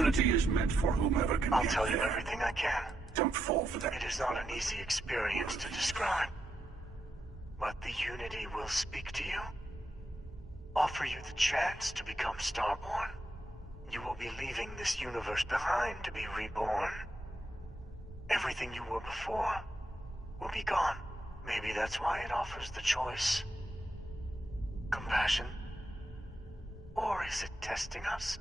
Unity is meant for whomever can I'll get tell you there. everything I can. Don't fall for that. It is not an easy experience to describe. But the Unity will speak to you. Offer you the chance to become Starborn. You will be leaving this universe behind to be reborn. Everything you were before will be gone. Maybe that's why it offers the choice. Compassion? Or is it testing us?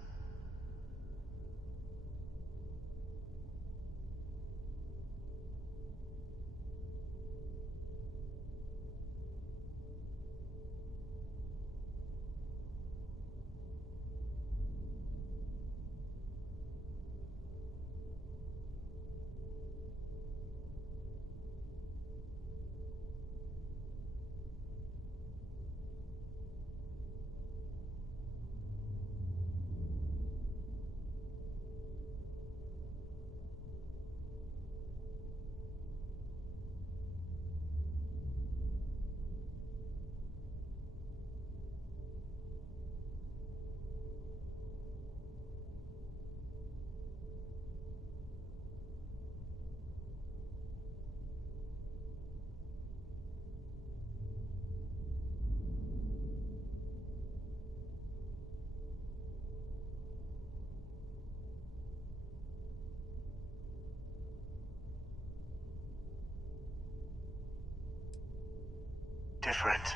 Different.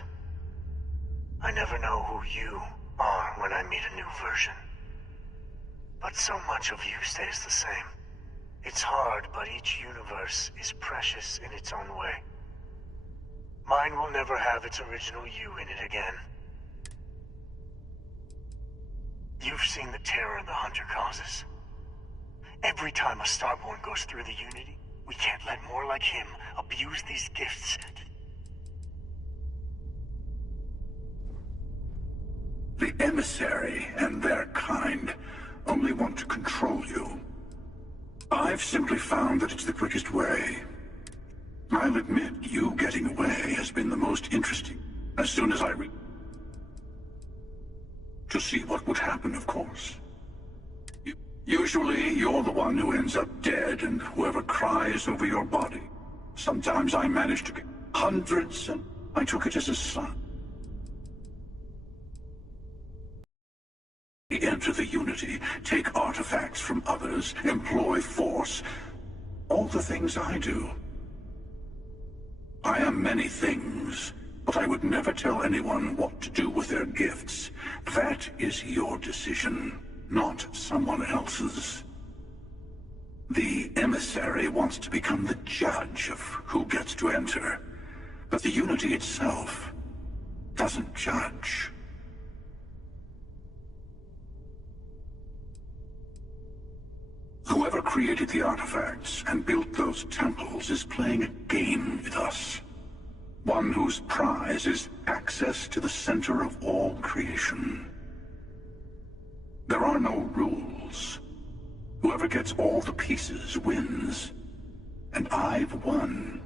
I never know who you are when I meet a new version. But so much of you stays the same. It's hard, but each universe is precious in its own way. Mine will never have its original you in it again. You've seen the terror the Hunter causes. Every time a Starborn goes through the Unity, we can't let more like him abuse these gifts to... The emissary and their kind only want to control you. I've simply found that it's the quickest way. I'll admit you getting away has been the most interesting. As soon as I to see what would happen, of course. Usually, you're the one who ends up dead and whoever cries over your body. Sometimes I manage to get hundreds, and I took it as a sign. Enter the Unity, take artifacts from others, employ force. All the things I do. I am many things, but I would never tell anyone what to do with their gifts. That is your decision, not someone else's. The emissary wants to become the judge of who gets to enter, but the Unity itself doesn't judge. Whoever created the artifacts and built those temples is playing a game with us. One whose prize is access to the center of all creation. There are no rules. Whoever gets all the pieces wins. And I've won.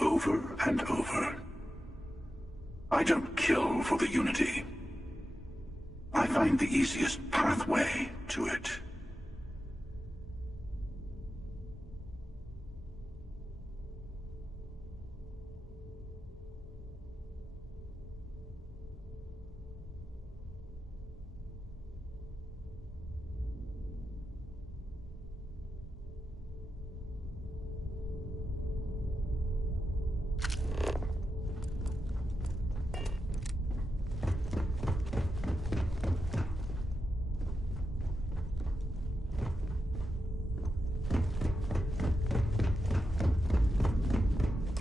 Over and over. I don't kill for the Unity. I find the easiest pathway to it.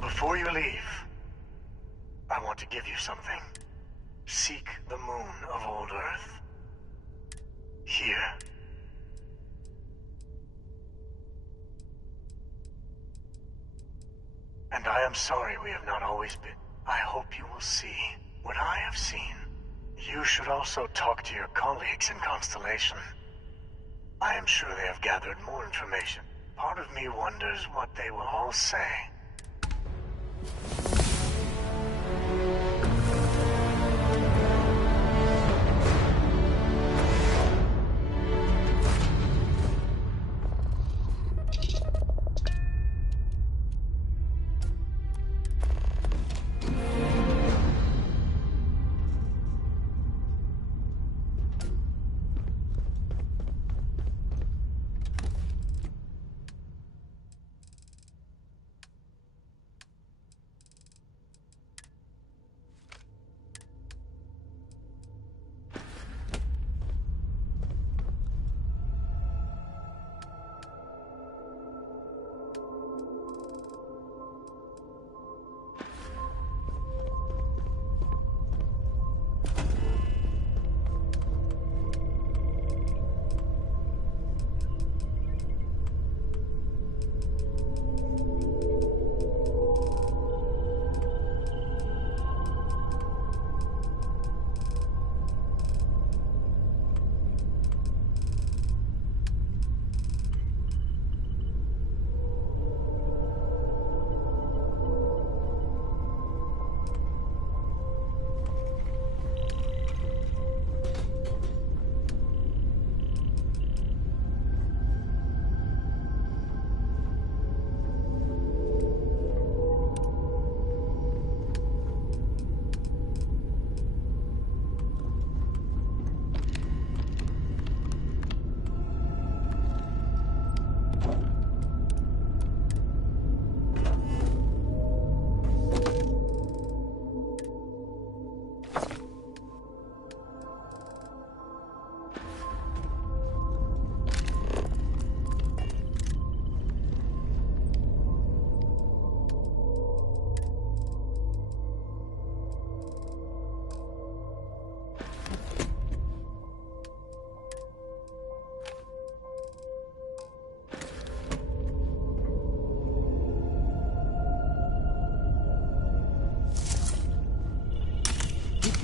Before you leave, I want to give you something. Seek the moon of old Earth. Here. And I am sorry we have not always been. I hope you will see what I have seen. You should also talk to your colleagues in Constellation. I am sure they have gathered more information. Part of me wonders what they will all say.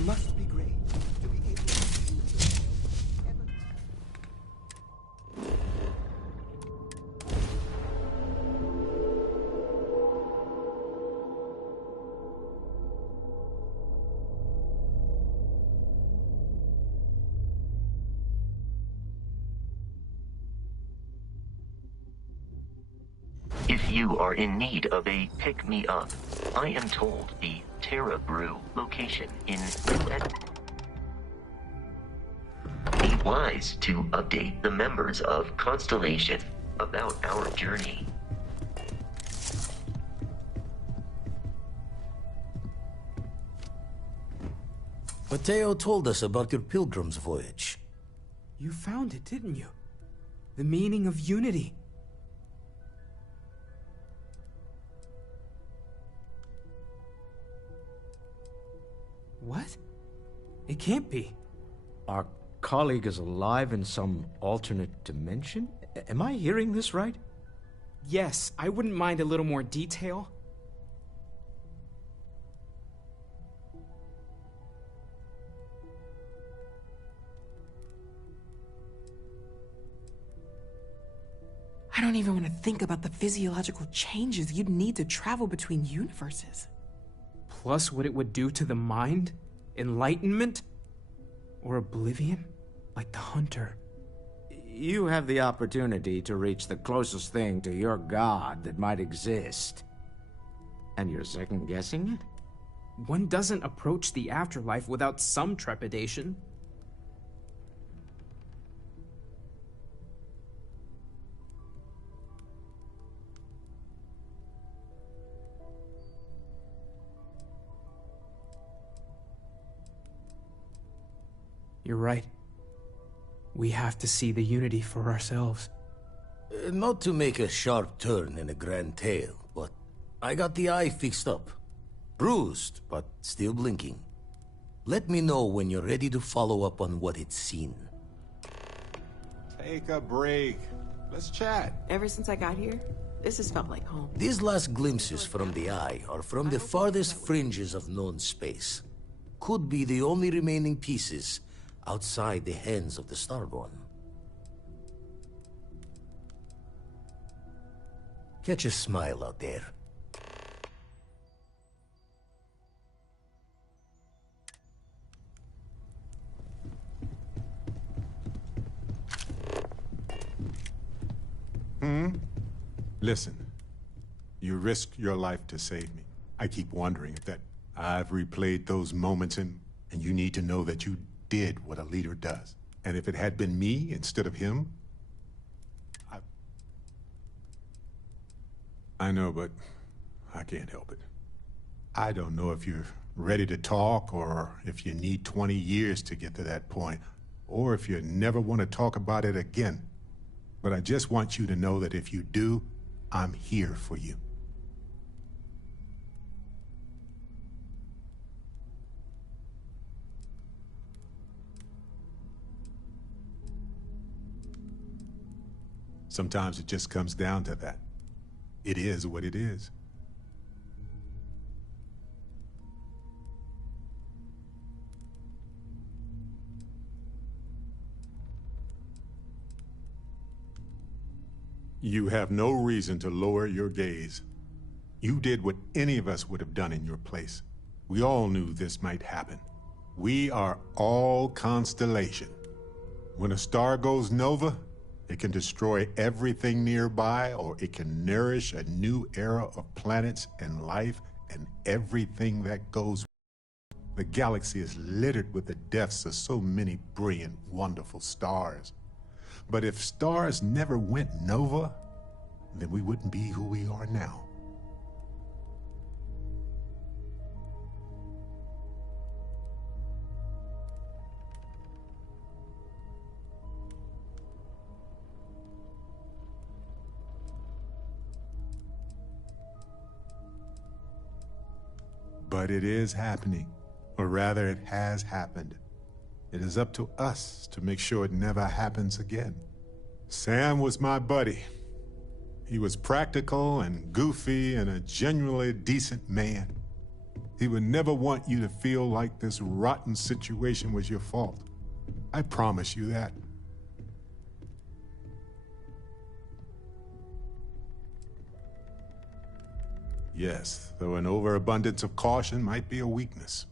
must be great to be able to see yourself ever. If you are in need of a pick-me-up, I am told the Terra Brew location in Be wise to update the members of Constellation about our journey. Mateo told us about your pilgrim's voyage. You found it, didn't you? The meaning of unity. What? It can't be. Our colleague is alive in some alternate dimension? Am I hearing this right? Yes, I wouldn't mind a little more detail. I don't even want to think about the physiological changes you'd need to travel between universes. Plus what it would do to the mind? Enlightenment? Or oblivion? Like the Hunter. You have the opportunity to reach the closest thing to your god that might exist. And you're second-guessing it? One doesn't approach the afterlife without some trepidation. You're right. We have to see the unity for ourselves. Not to make a sharp turn in a grand tale, but I got the eye fixed up. Bruised, but still blinking. Let me know when you're ready to follow up on what it's seen. Take a break. Let's chat. Ever since I got here, this has felt like home. These last glimpses from the eye are from the farthest fringes of known space. Could be the only remaining pieces outside the hands of the Starborn. Catch a smile out there. Listen, you risked your life to save me. I keep wondering if that I've replayed those moments and you need to know that you did what a leader does. And if it had been me instead of him, I know, but I can't help it. I don't know if you're ready to talk or if you need 20 years to get to that point, or if you never want to talk about it again. But I just want you to know that if you do, I'm here for you. Sometimes it just comes down to that. It is what it is. You have no reason to lower your gaze. You did what any of us would have done in your place. We all knew this might happen. We are all Constellation. When a star goes nova, it can destroy everything nearby, or it can nourish a new era of planets and life and everything that goes. The galaxy is littered with the deaths of so many brilliant, wonderful stars. But if stars never went nova, then we wouldn't be who we are now. But it is happening, or rather it has happened. It is up to us to make sure it never happens again. Sam was my buddy. He was practical and goofy and a genuinely decent man. He would never want you to feel like this rotten situation was your fault. I promise you that. Yes, though an overabundance of caution might be a weakness.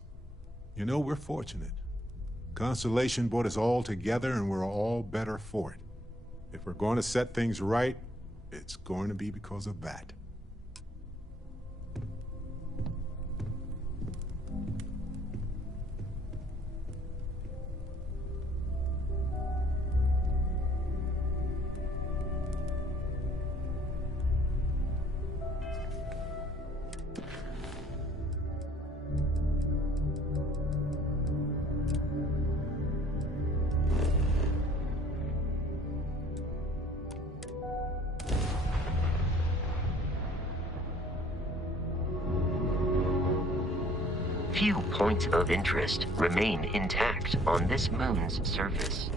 You know, we're fortunate. Constellation brought us all together and we're all better for it. If we're going to set things right, it's going to be because of that. Few points of interest remain intact on this moon's surface.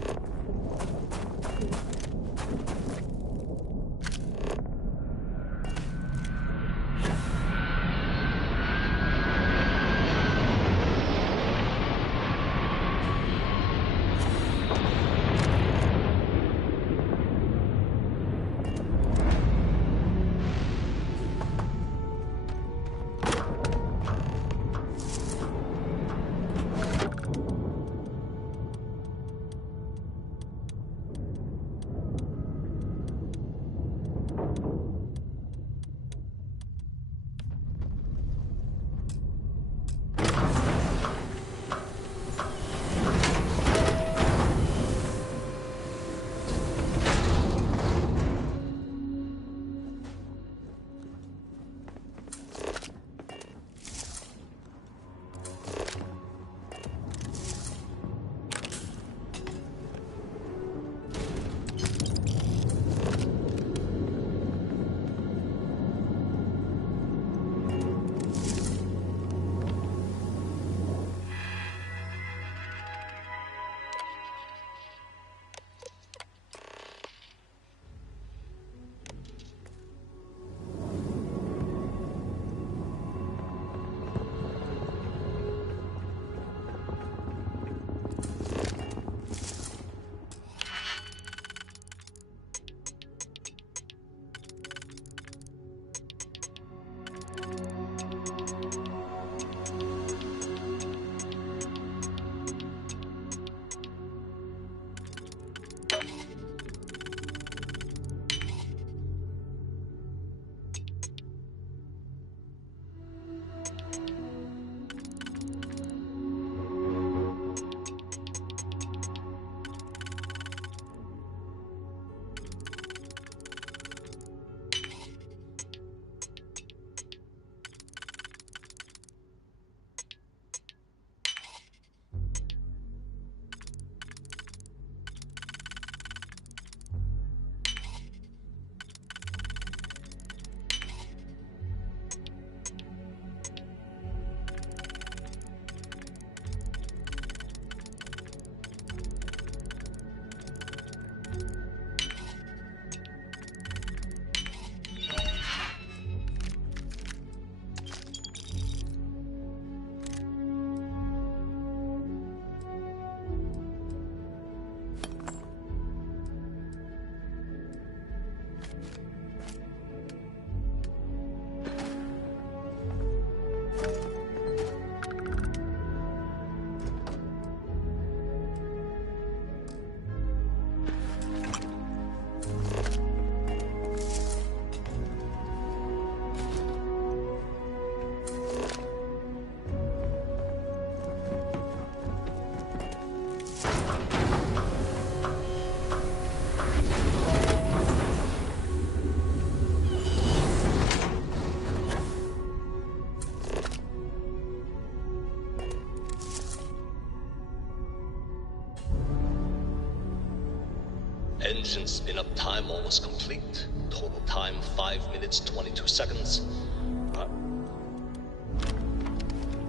Engine spin-up time almost complete. Total time 5 minutes 22 seconds.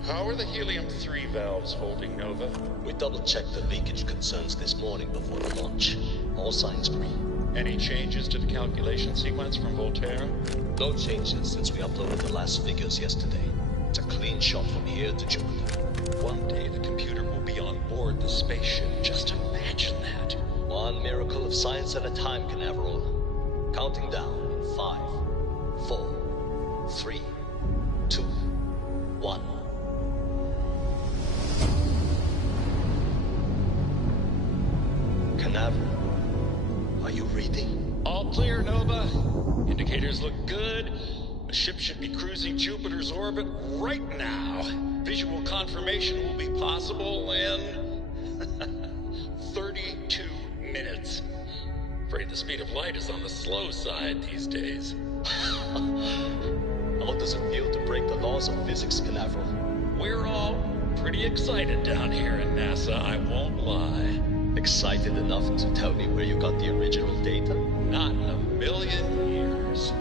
How are the helium-3 valves holding, Nova? We double-checked the leakage concerns this morning before the launch. All signs green. Any changes to the calculation sequence from Voltaire? No changes since we uploaded the last figures yesterday. It's a clean shot from here to Jupiter. One day the computer will be on board the spaceship. Just imagine that. One miracle of science at a time, Canaveral. Counting down in 5, 4, 3, 2, 1. Canaveral, are you reading? All clear, Nova. Indicators look good. The ship should be cruising Jupiter's orbit right now. Visual confirmation will be possible in 32 minutes. Afraid the speed of light is on the slow side these days. How does it feel to break the laws of physics, Canaveral? We're all pretty excited down here in NASA, I won't lie. Excited enough to tell me where you got the original data? Not in a million years.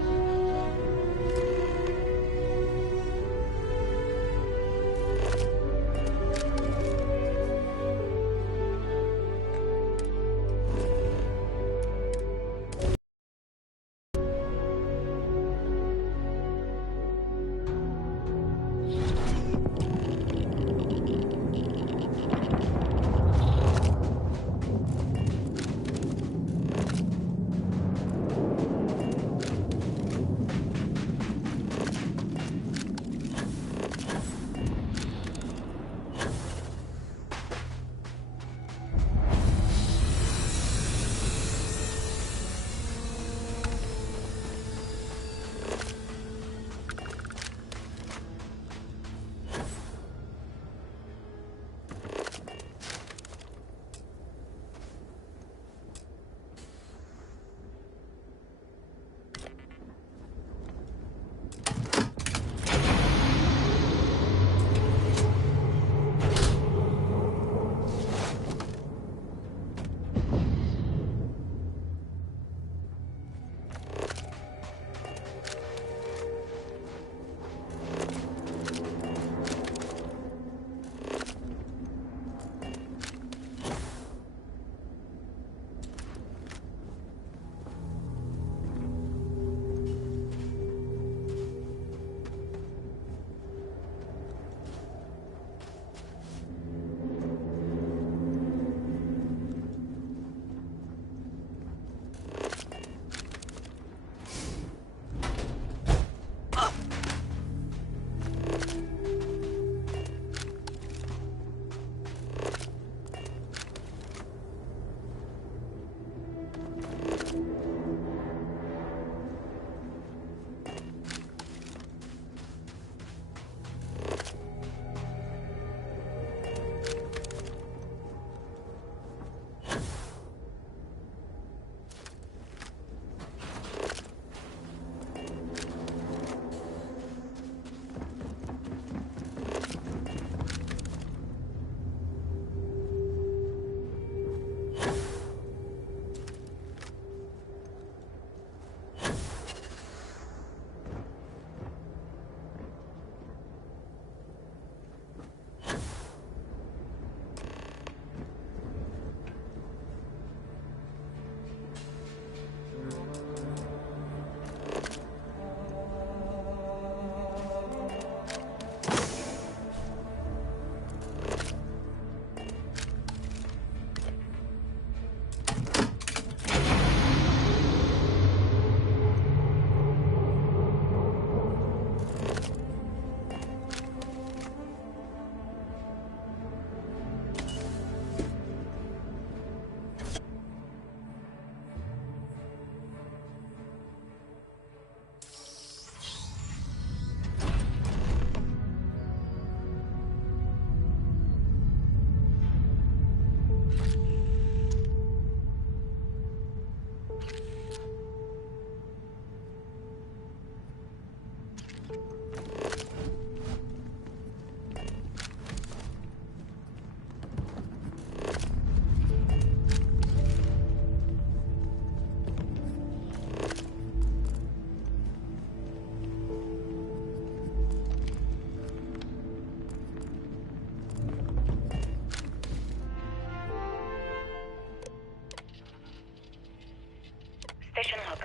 Station log.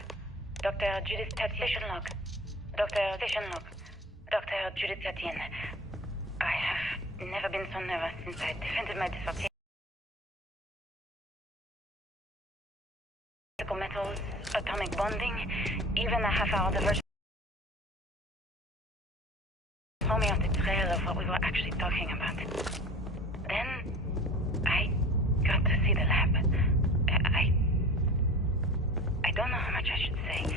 Dr. Judith Tatien. Station log. Dr. Station log. Dr. Judith Tatien. never been so nervous since I defended my dissertation. Metals, atomic bonding, even a half-hour diversion. Throw me off the trail of what we were actually talking about. Then I got to see the lab. I don't know how much I should say,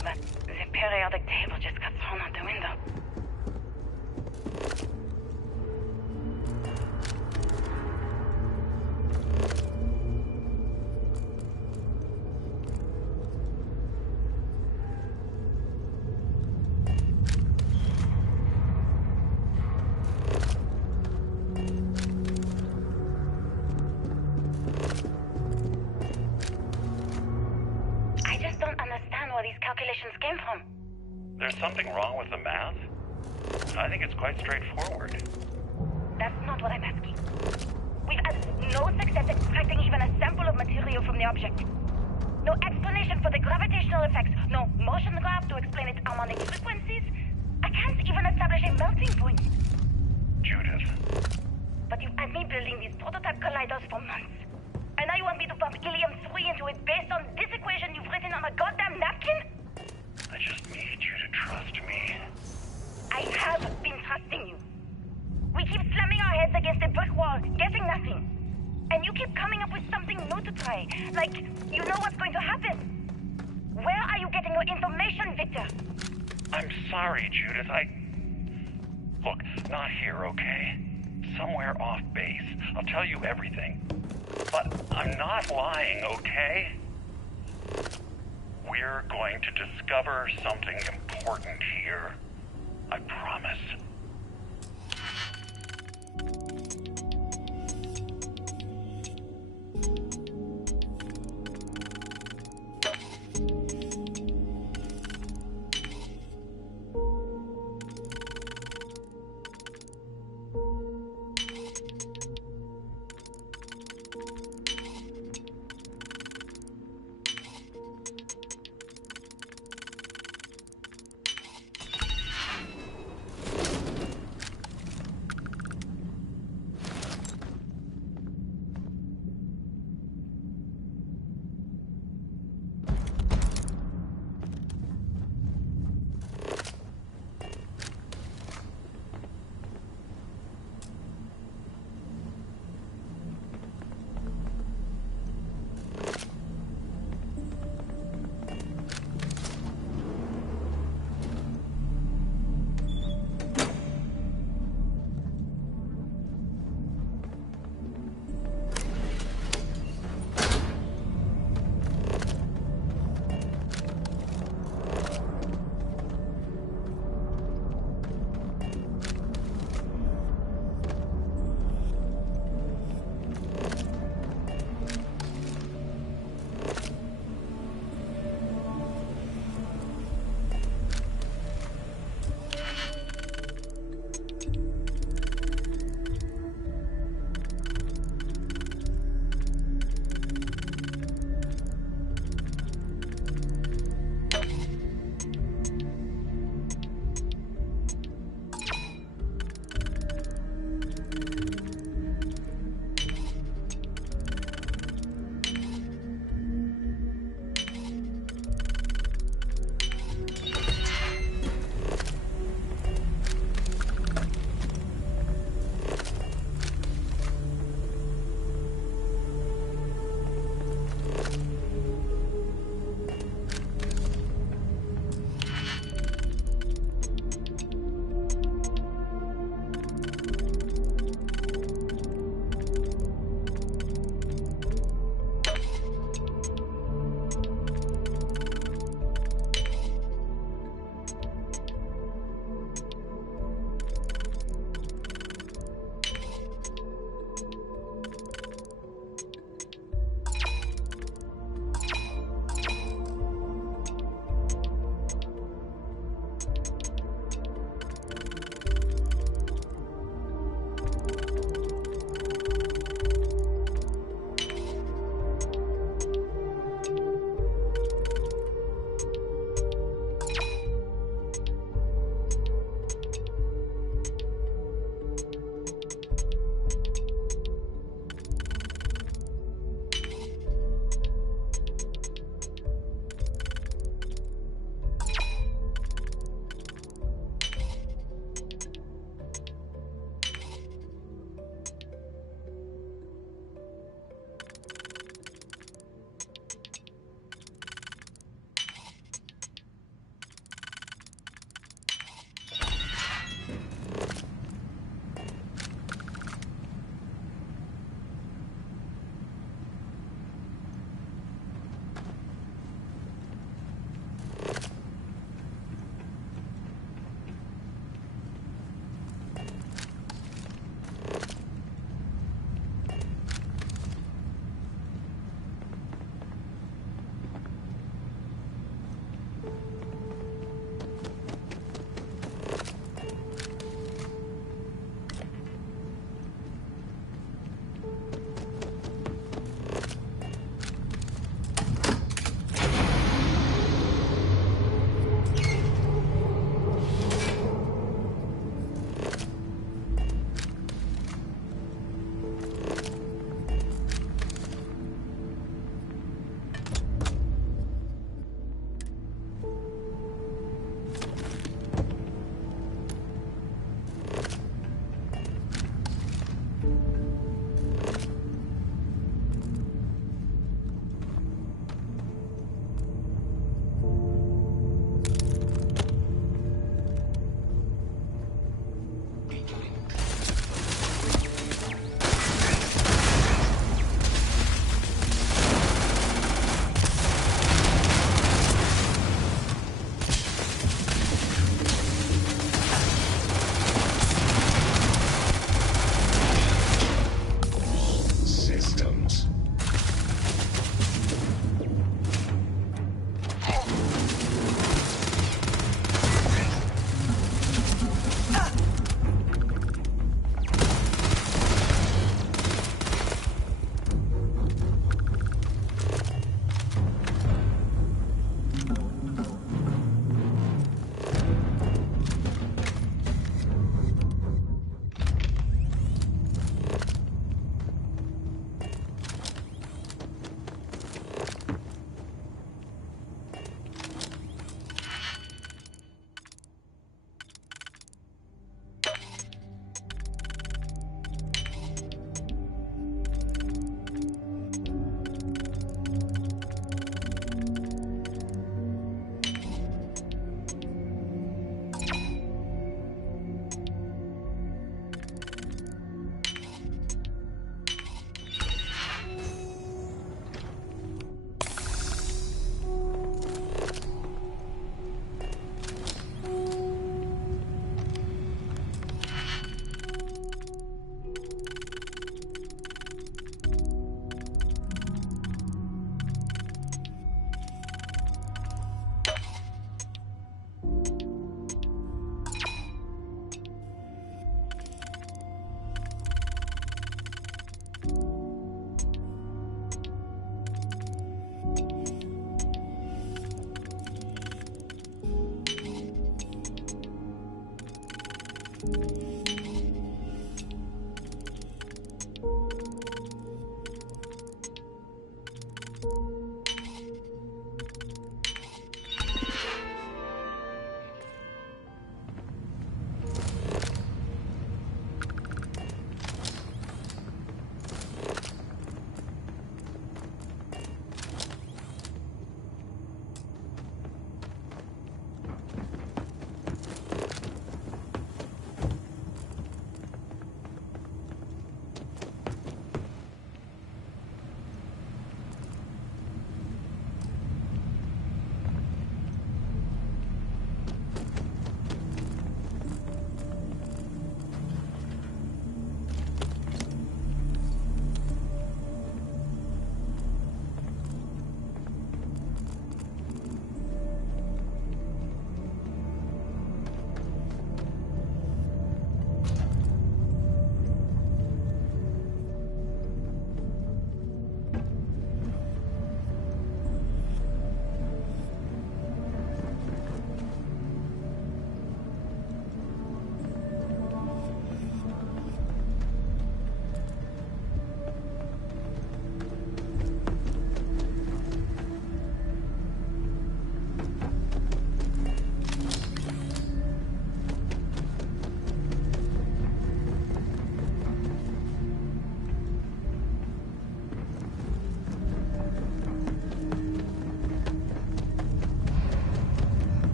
but the periodic table just got thrown out the window. Came from. There's something wrong with the math? I think it's quite straightforward. That's not what I'm asking. We've had no success extracting even a sample of material from the object. No explanation for the gravitational effects. No motion graph to explain its harmonic frequencies. I can't even establish a melting point. Judith. But you've had me building these prototype colliders for months. And now you want me to pump helium-3 into it based on this equation you've written on a goddamn napkin? I just need you to trust me. I have been trusting you. We keep slamming our heads against a brick wall, getting nothing. And you keep coming up with something new to try. Like, you know what's going to happen. Where are you getting your information, Victor? I'm sorry, Judith. Look, not here, okay? Somewhere off base. I'll tell you everything. But I'm not lying, okay? We're going to discover something important here. I promise.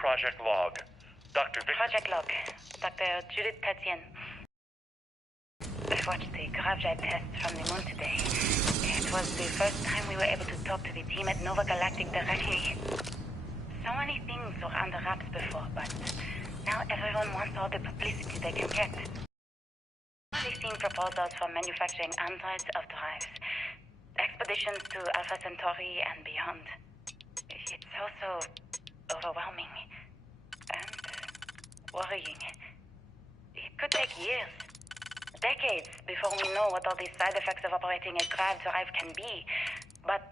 Project log. Dr. Vic. Project log. Dr. Judith Tatian. I watched the gravity test from the moon today. It was the first time we were able to talk to the team at Nova Galactic directly. So many things were under wraps before, but now everyone wants all the publicity they can get. We've seen proposals for manufacturing androids of drives, expeditions to Alpha Centauri and beyond. It's also overwhelming and worrying. It could take years, decades, before we know what all the side effects of operating a grav drive can be. But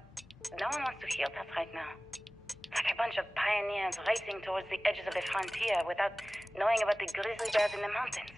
no one wants to hear that right now. Like a bunch of pioneers racing towards the edges of the frontier without knowing about the grizzly bears in the mountains.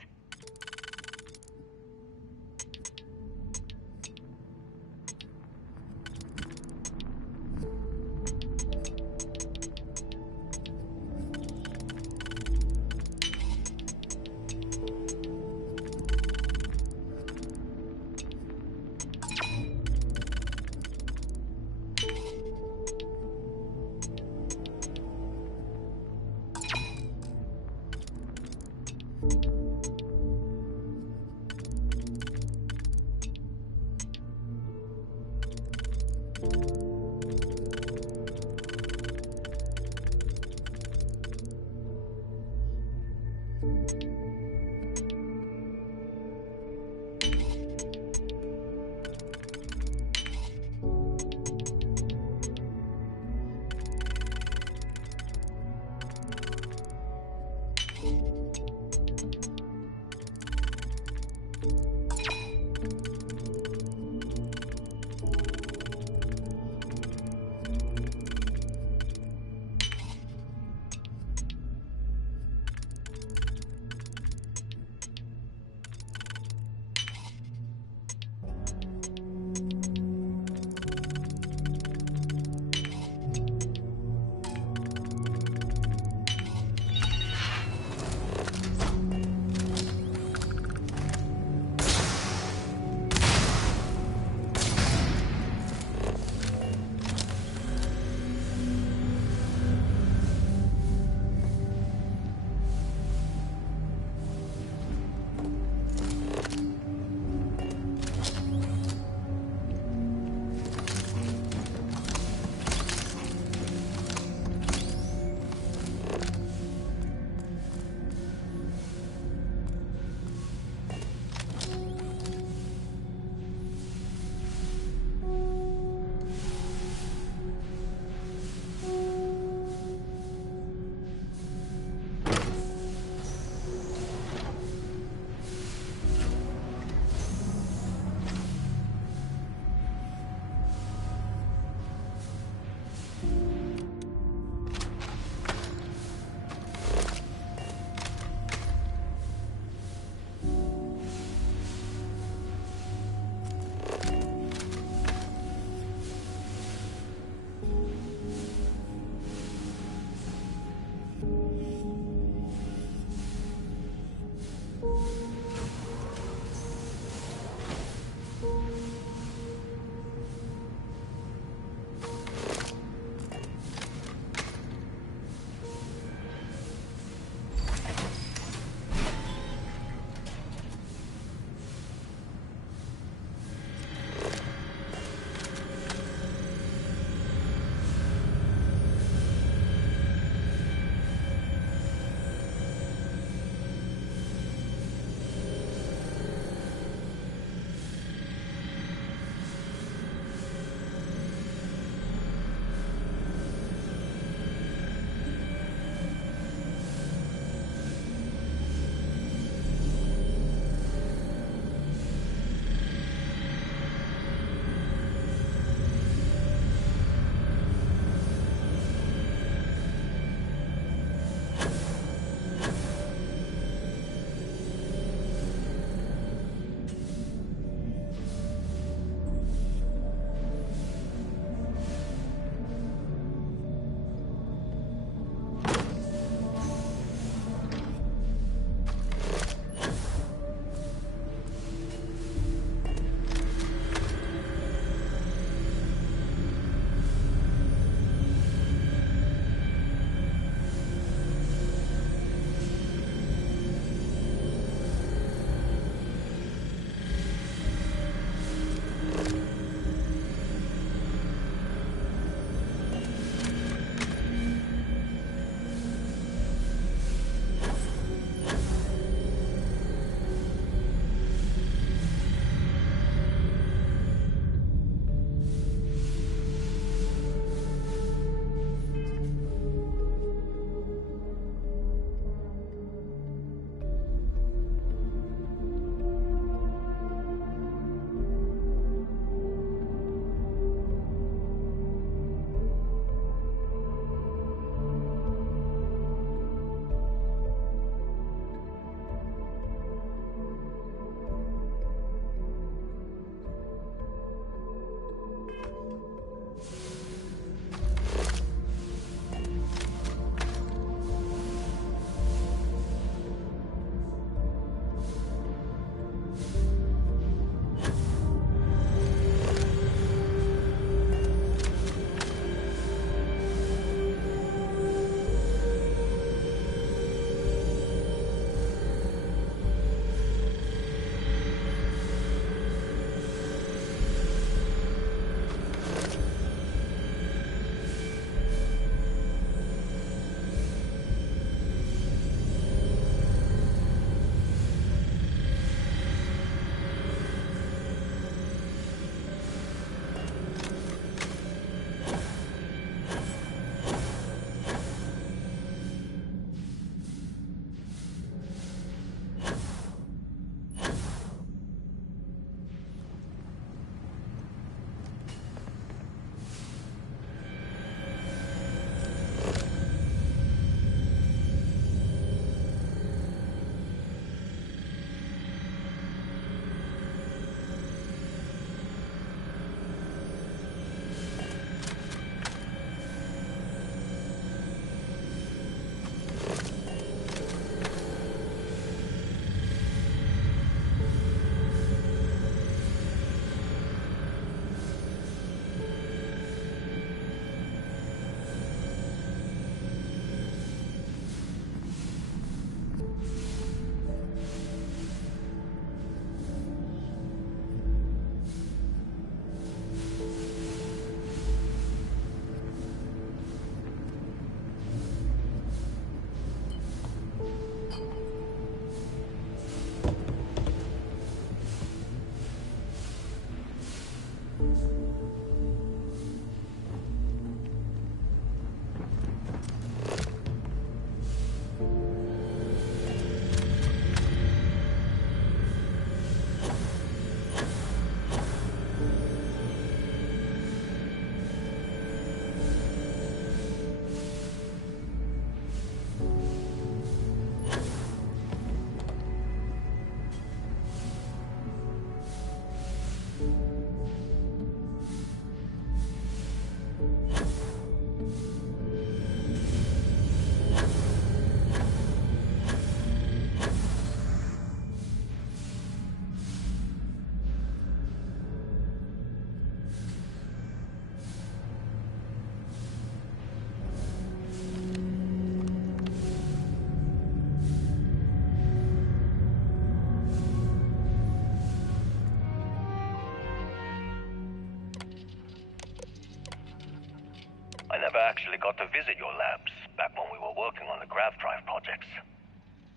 never actually got to visit your labs back when we were working on the grav drive projects.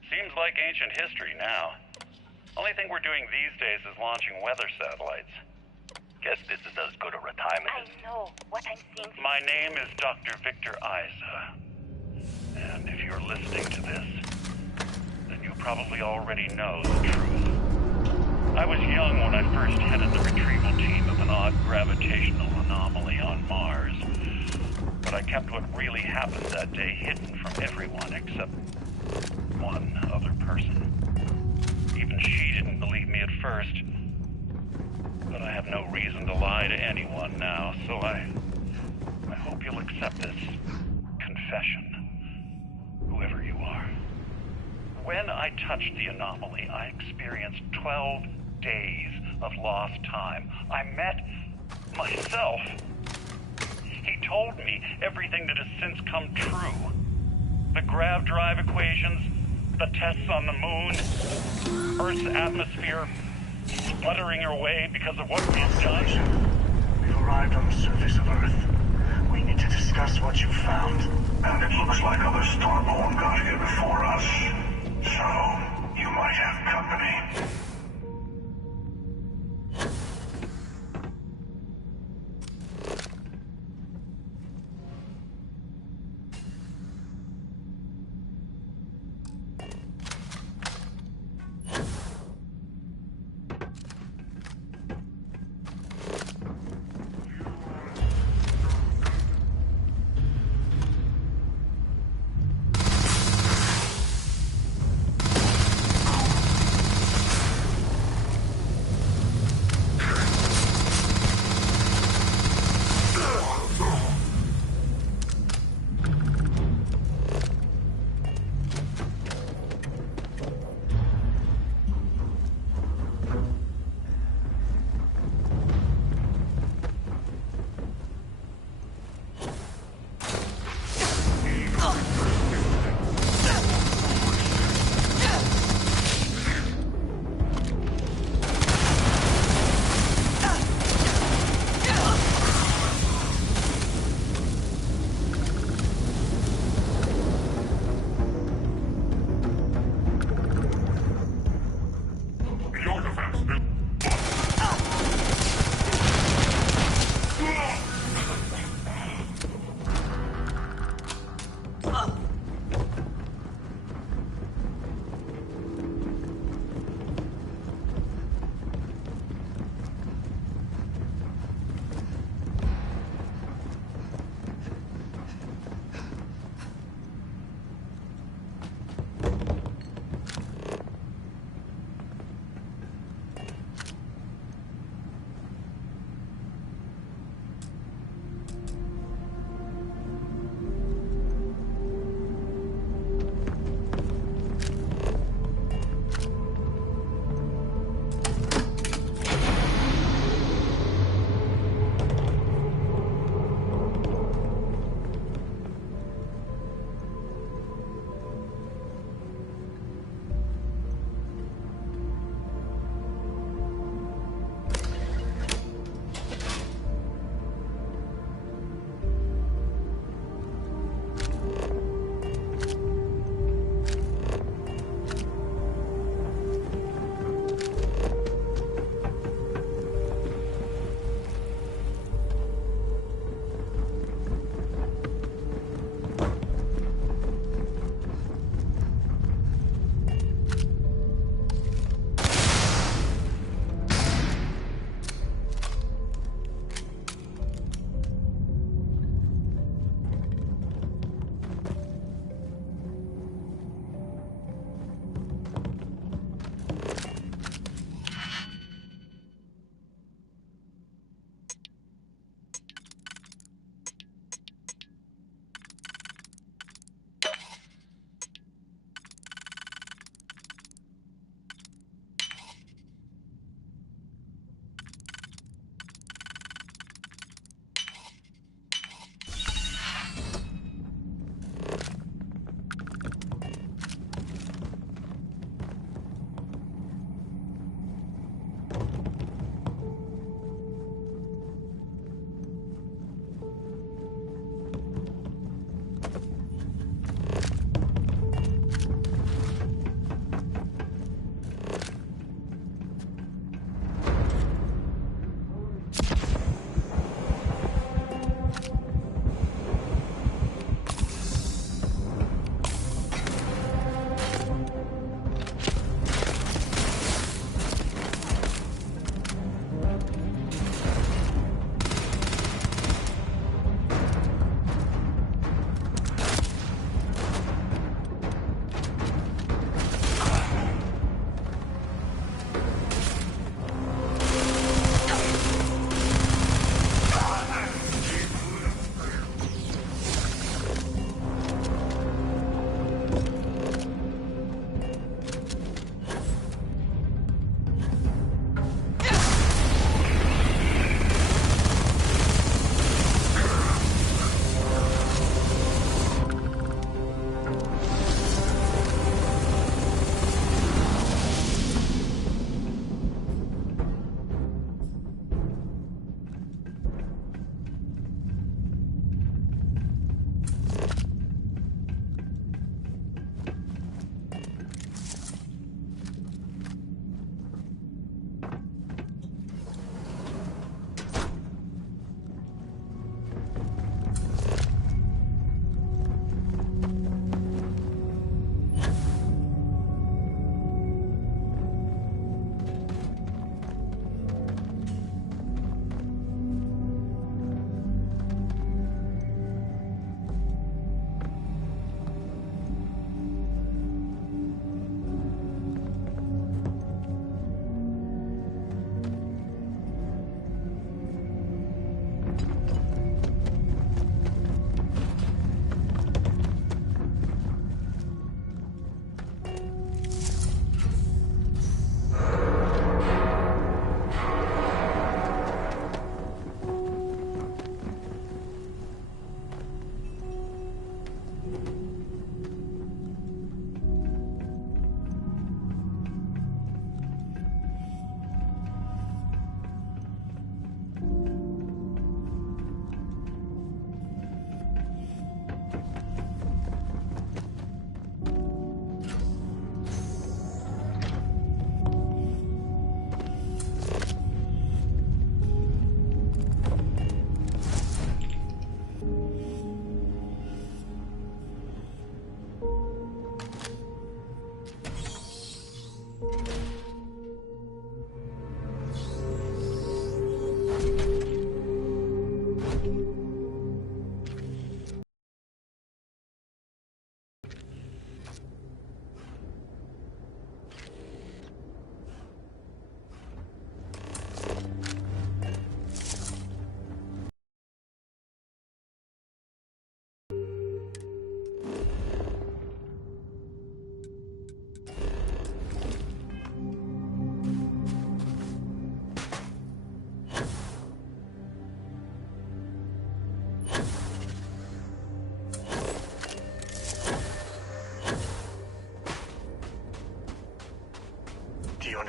Seems like ancient history now. Only thing we're doing these days is launching weather satellites. Guess this is as good a retirement I know what I'm seeing. My name is Dr. Victor Isa. And if you're listening to this, then you probably already know the truth. I was young when I first headed the retrieval team of an odd gravitational anomaly on Mars. But I kept what really happened that day hidden from everyone except one other person. Even she didn't believe me at first. But I have no reason to lie to anyone now, so I hope you'll accept this confession, whoever you are. When I touched the anomaly, I experienced 12 days of lost time. I met myself. He told me everything that has since come true. The grav drive equations, the tests on the moon, Earth's atmosphere sputtering away because of what we've done. We've arrived on the surface of Earth. We need to discuss what you found. And it looks like other Starborn got here before us. So, you might have company.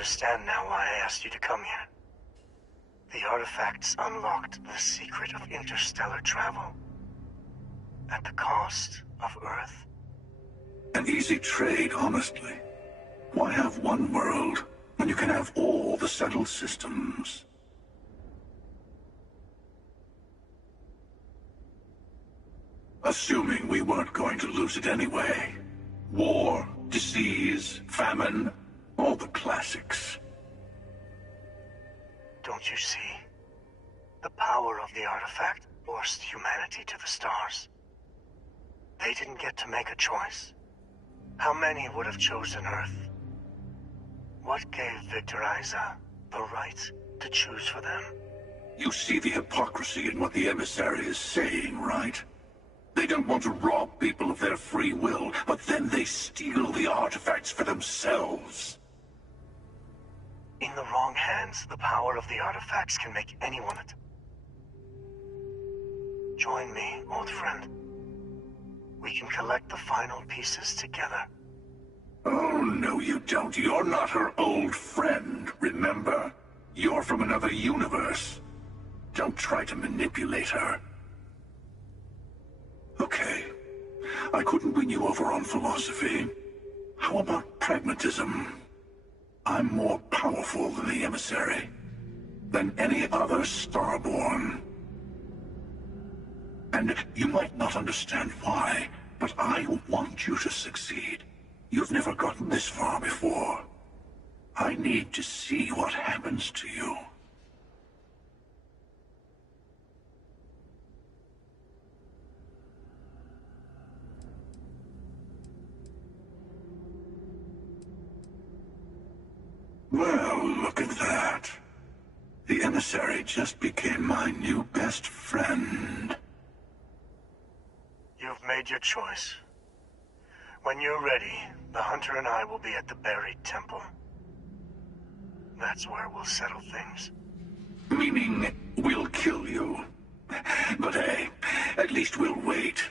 understand now why I asked you to come here. The artifacts unlocked the secret of interstellar travel. At the cost of Earth. An easy trade, honestly. Why have one world when you can have all the settled systems? Assuming we weren't going to lose it anyway. War, disease, famine, all the classics. Don't you see? The power of the artifact forced humanity to the stars. They didn't get to make a choice. How many would have chosen Earth? What gave Victor Isa the right to choose for them? You see the hypocrisy in what the emissary is saying, right? They don't want to rob people of their free will, but then they steal the artifacts for themselves. In the wrong hands, the power of the artifacts can make anyone it. Join me, old friend. We can collect the final pieces together. Oh, no you don't. You're not her old friend, remember? You're from another universe. Don't try to manipulate her. Okay. I couldn't win you over on philosophy. How about pragmatism? I'm more powerful than the emissary. Than any other Starborn. And you might not understand why, but I want you to succeed. You've never gotten this far before. I need to see what happens to you. Well, look at that. The emissary just became my new best friend. You've made your choice. When you're ready, the hunter and I will be at the buried temple. That's where we'll settle things. Meaning, we'll kill you. But hey, at least we'll wait.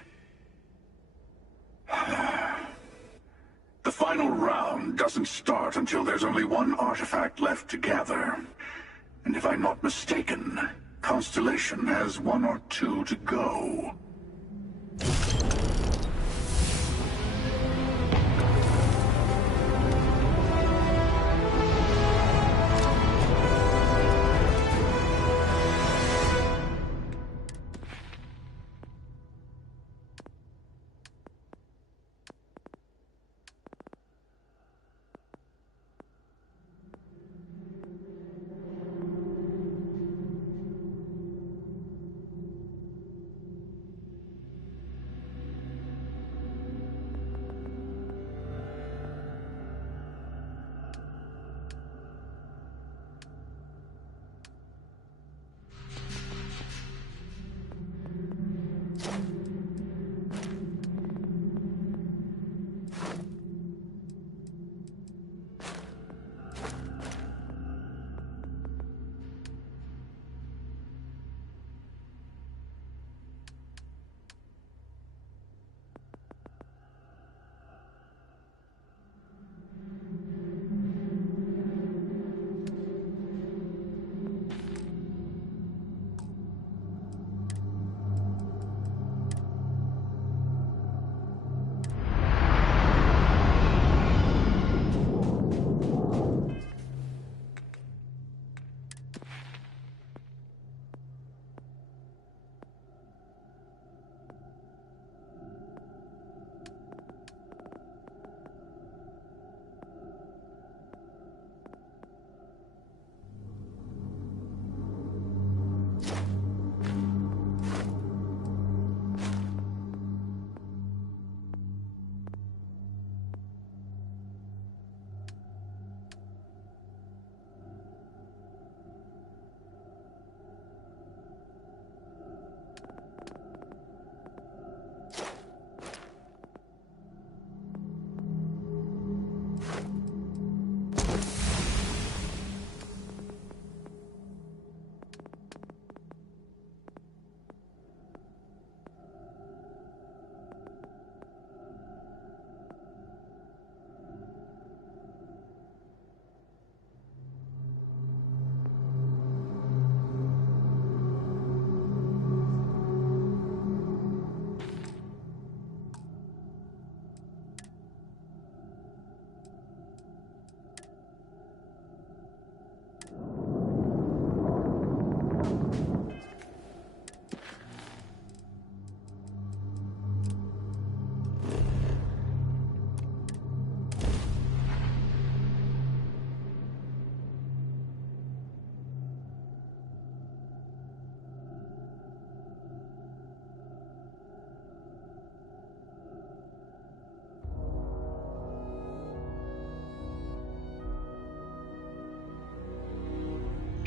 The final round doesn't start until there's only one artifact left to gather. And if I'm not mistaken, Constellation has one or two to go.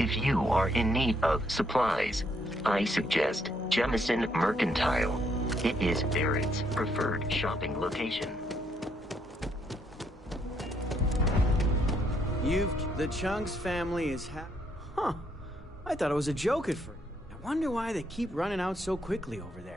If you are in need of supplies, I suggest Jemison Mercantile. It is Barrett's preferred shopping location. The Chunks family is Huh. I thought it was a joke at first. I wonder why they keep running out so quickly over there.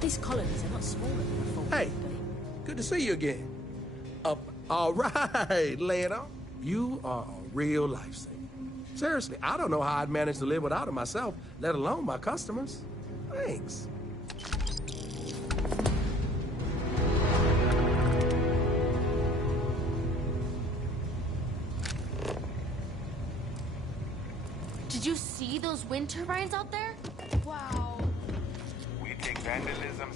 These colonies are not small enough for Hey, good to see you again. All right, later. You are a real lifesaver. Seriously, I don't know how I'd manage to live without it myself, let alone my customers. Thanks. Did you see those wind turbines out there? Wow. We take vandalism.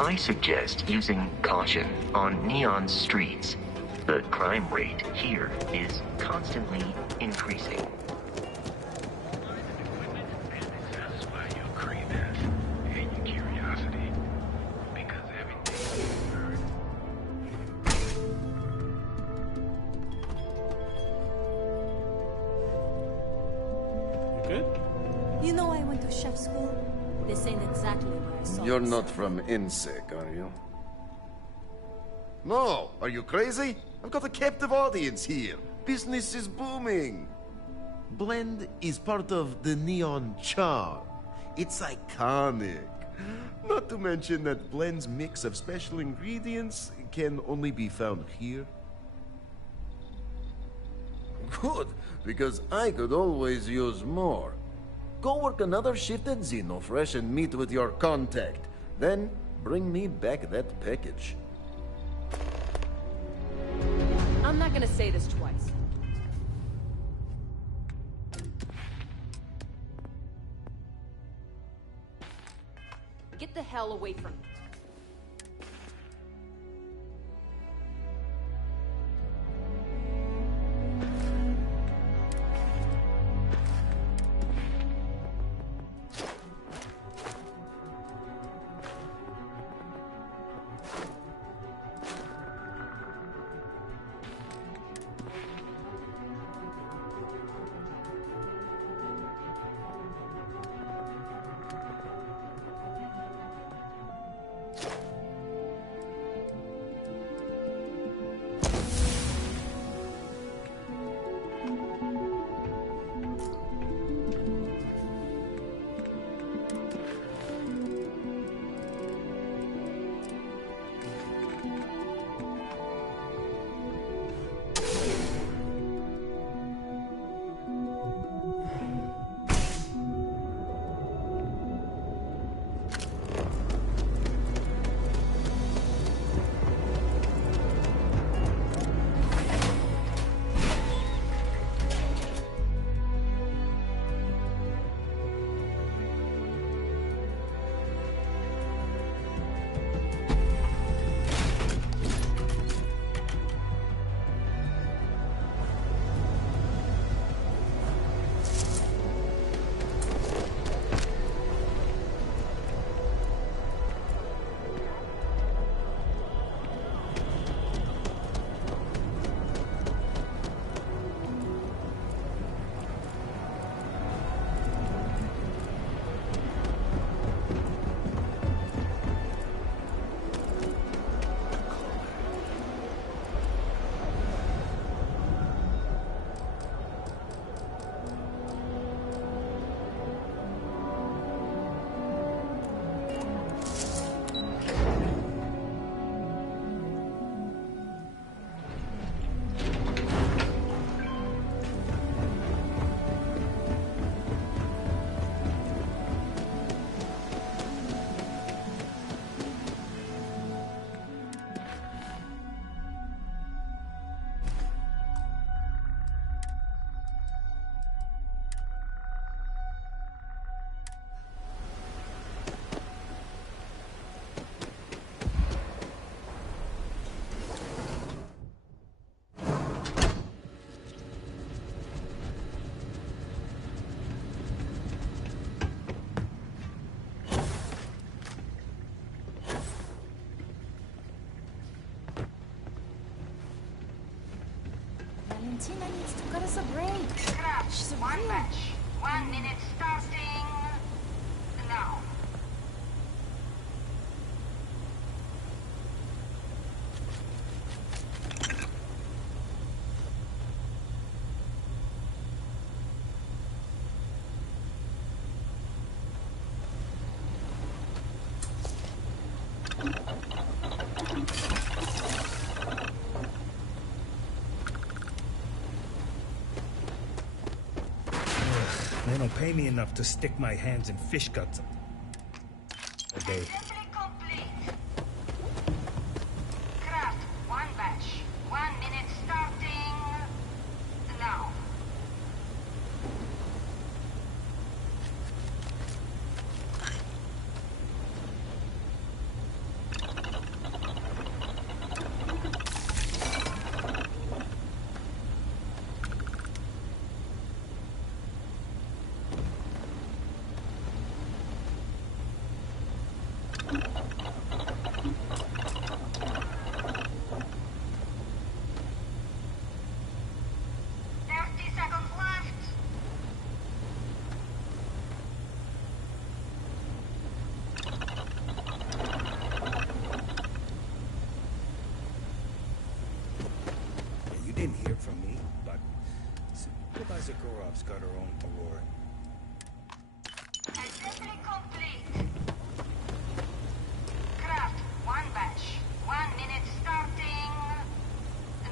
I suggest using caution on neon streets. The crime rate here is constantly increasing. You know I went to chef school? This ain't exactly where I saw You're this. not from INSEC, are you? No, are you crazy? I've got a captive audience here. Business is booming. Blend is part of the neon charm. It's iconic. Not to mention that Blend's mix of special ingredients can only be found here. Good, because I could always use more. Go work another shift at Xenofresh and meet with your contact. Then bring me back that package. I'm not gonna say this twice. Get the hell away from me. Tina needs to cut us a break. Craft, She's a one real... match. 1 minute starting now. They don't pay me enough to stick my hands in fish guts a day. Craft, one batch. 1 minute starting now. You didn't hear from me, but Supervisor Gorov's got her own Aurora. Assembly complete. Craft, one batch. 1 minute starting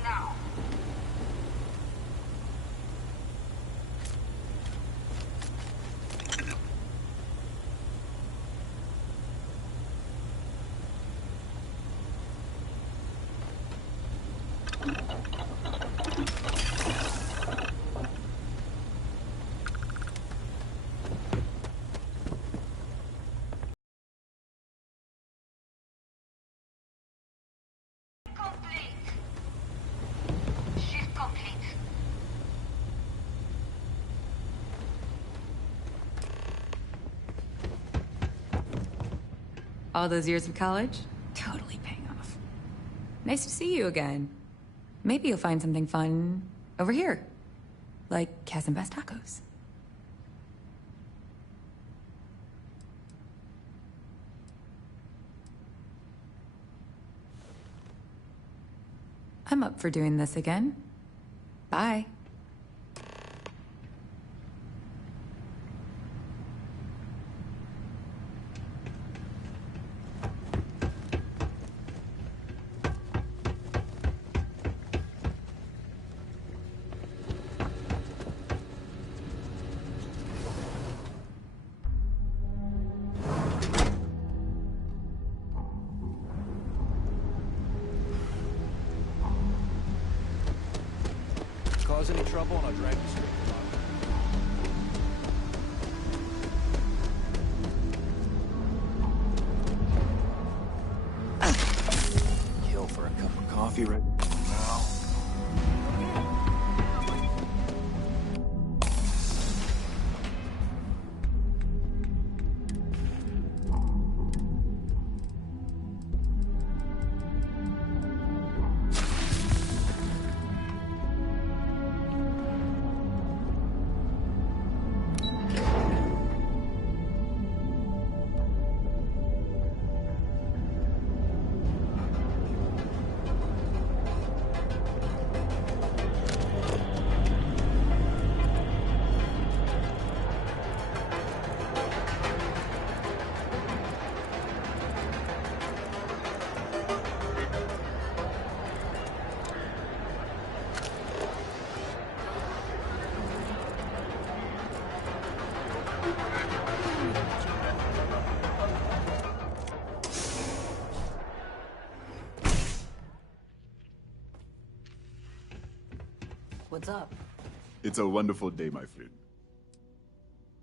now. Complete. Shift complete. All those years of college? Totally paying off. Nice to see you again. Maybe you'll find something fun over here. Like Cas and Best Tacos. I'm up for doing this again. Bye. Cause any trouble and I'll drag you straight to bottom. Kill for a cup of coffee right now. What's up? It's a wonderful day, my friend.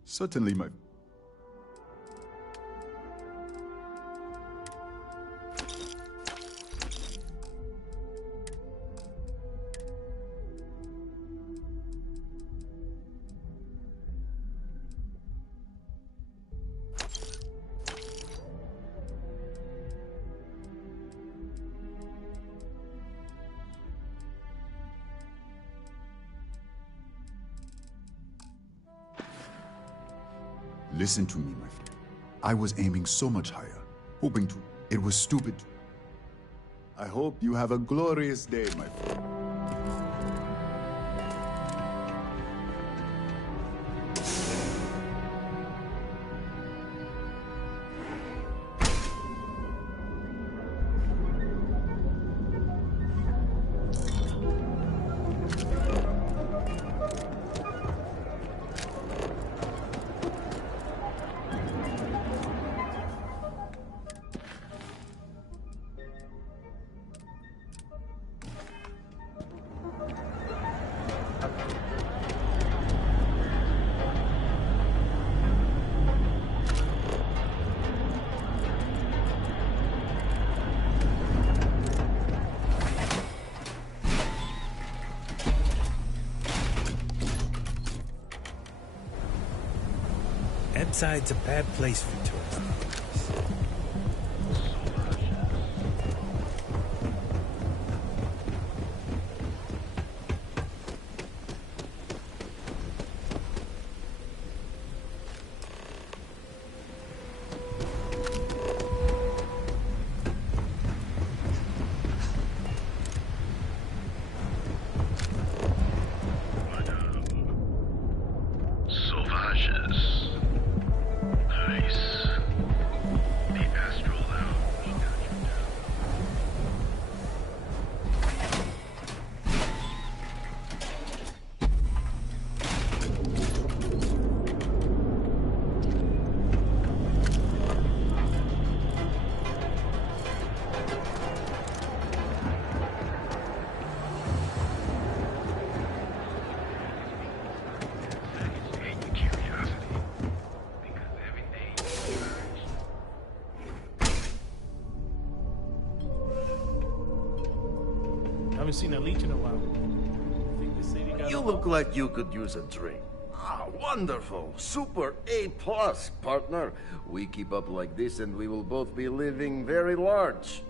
Certainly, my... Listen to me, my friend. I was aiming so much higher, hoping to. It was stupid. I hope you have a glorious day, my friend. Ebbside's a bad place for tourists. Haven't seen a leech in a while. I think the city got You look like you could use a drink. Ah, wonderful. Super A+, partner. We keep up like this and we will both be living very large.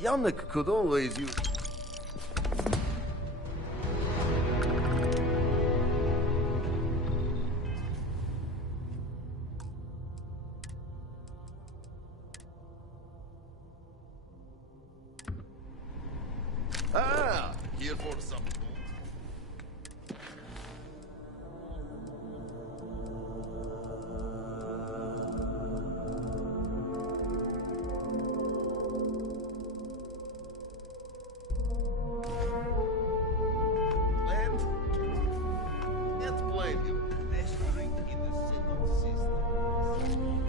Yannick could always use... Ah, here for some... Land? Can't blame you. Especially in the settled system.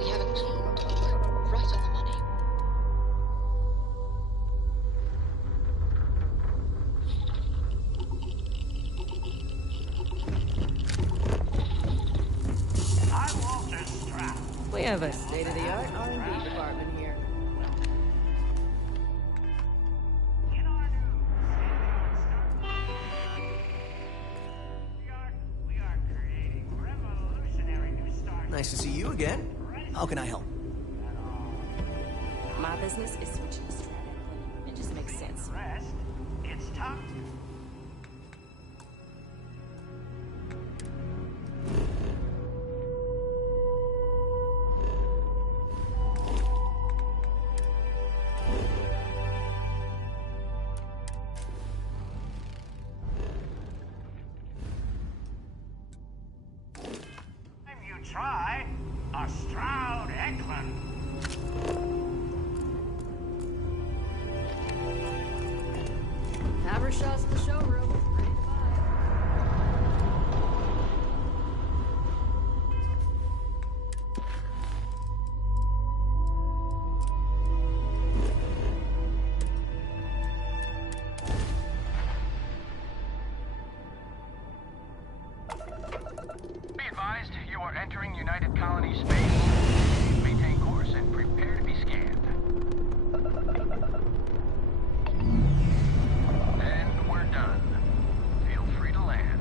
We have a clean book, right on the money. We have a state-of-the-art R&D department here. Nice to see you again. How can I help? My business is switching to strategy. It just makes sense. It's time. Try a Stroud Eklund. Have her shots in the showroom. Ready to Be advised, you are entering United Colony space. Maintain course and prepare to be scanned. And we're done. Feel free to land.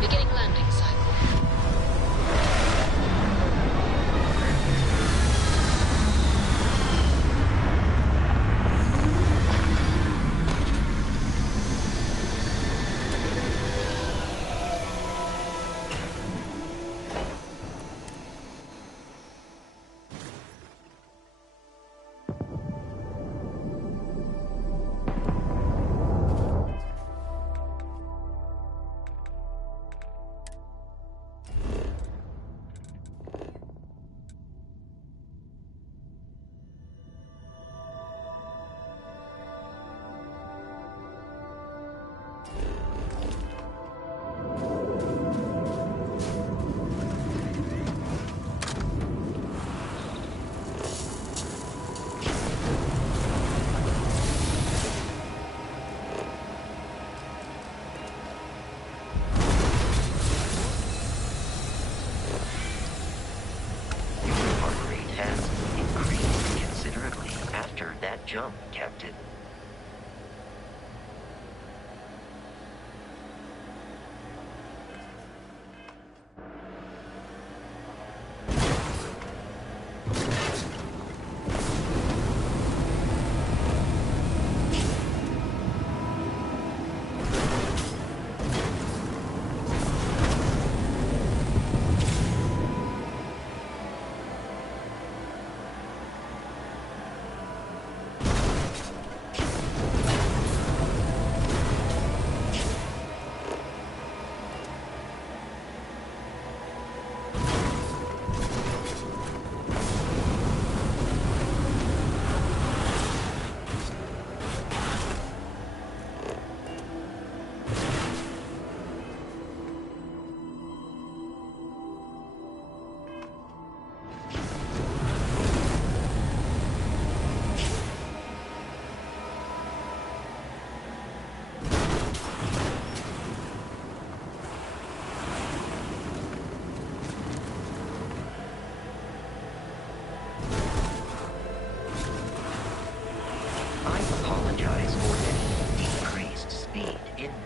Beginning landing cycle. Jump, Captain.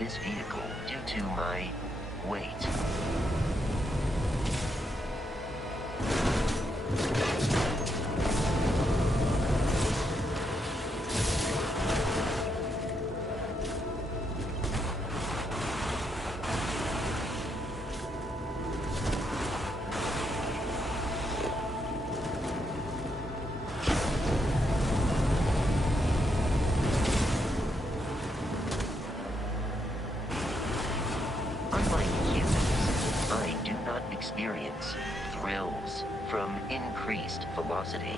This vehicle due to my weight. Experience thrills from increased velocity.